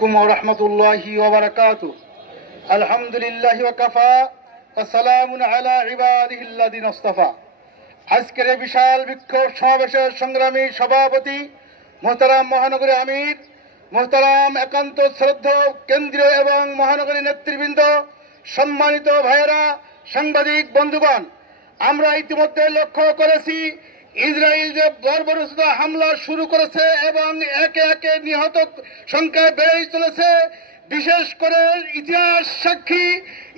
আলাইকুম ওয়া রাহমাতুল্লাহি ওয়া বারাকাতুহু। আলহামদুলিল্লাহি ওয়া কাফা ওয়া সালামুন আলা ইবাদিহিল্লাযিনা ইসতাফা। আজকের এই বিশাল বিক্ষোভ সমাবেশের সংগ্রামী সভাপতি মোহতারাম মহানগরী আমির, মোহতারাম একান্ত শ্রদ্ধেয় কেন্দ্রীয় এবং মহানগরী নেতৃবৃন্দ, সম্মানিত ভাইয়েরা, সাংবাদিক বন্ধুগণ, আমরা ইতিমধ্যে লক্ষ্য করেছি ইসরায়েল যে বর্বরোচিত হামলা শুরু করেছে এবং একে একে নিহত সংখ্যা বেড়েই চলেছে। বিশেষ করে ইতিহাস সাক্ষী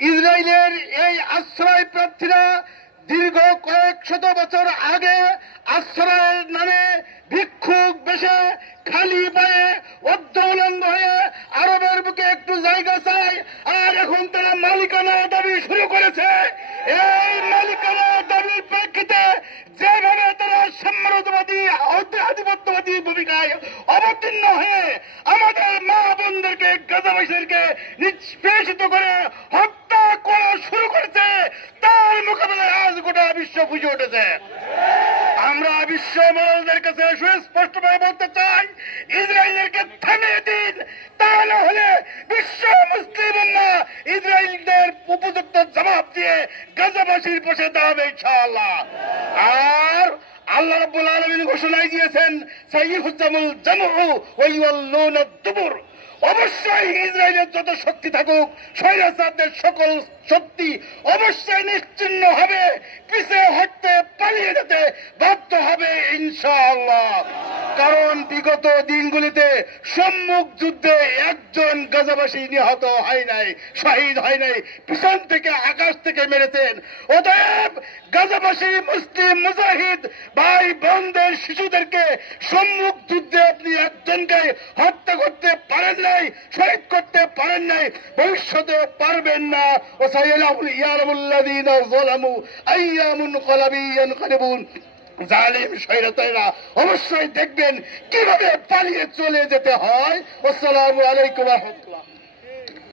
ইসরায়েলের এই আশ্রয় প্রার্থীরা দীর্ঘ কয়েক শত বছর আগে আশ্রয়ের নামে ভিক্ষুক বেশে খালি পায়ে অর্ধউলঙ্গ হয়ে আরবের বুকে একটু জায়গা চায়, আর এখন তারা মালিকানা দাবি শুরু করেছে। এই মালিকানা দাবির প্রেক্ষিতে যেভাবে তারা সাম্রাজ্যবাদী আধিপত্যবাদী ভূমিকায় অবতীর্ণ হয়ে আমাদের মা বোনদেরকে, গাজাবাসীদেরকে নিষ্পেষিত করে হত্যা করা শুরু করেছে, তার মোকাবেলায় আজ গোটা বিশ্ব বুঝে উঠেছে। আমরা বিশ্ব মোড়লদের কাছে সুস্পষ্টভাবে বলতে চাই, ইসরায়েলকে থামিয়ে দিন, তা না হলে বিশ্ব মুসলিম উম্মাহ ইসরায়েলদের উপযুক্ত জবাব দিয়ে গাজাবাসীর পাশে দাঁড়াবে ইনশাআল্লাহ। আর আল্লাহ রাব্বুল আলামিন ঘোষণায় দিয়েছেন, সাইয়ুহজামুল জামউ ওয়া ইউওয়াল্লুনা দুবুর। অবশ্যই ইসরায়েলের যত শক্তি থাকুক, স্বৈরাচারদের সকল শক্তি অবশ্যই নিশ্চিহ্ন হবে, পিছিয়ে হটতে, পালিয়ে যেতে বাধ্য হবে ইনশাআল্লাহ। কারণ বিগত দিনগুলিতে সম্মুখ যুদ্ধে একজন গাজাবাসী নিহত হয় নাই, শহীদ হয় নাই, পিছন থেকে আকাশ থেকে মেরেছেন। অতএব গাজাবাসী মুসলিম মুজাহিদ ভাই বোনদের, শিশুদেরকে সম্মুখ যুদ্ধে আপনি একজনকে হত্যা করতে পারেন নাই, শহীদ করতে পারেন নাই, ভবিষ্যতে পারবেন না। ইয়ালামুল্লাযীনা যালামু আইয়া মুনকালাবি ইয়ানকালিবুন। জালিম শয়তানেরা অবশ্যই দেখবেন কিভাবে পালিয়ে চলে যেতে হয়। আসসালামু আলাইকুম ওয়া রাহমাতুল্লাহ।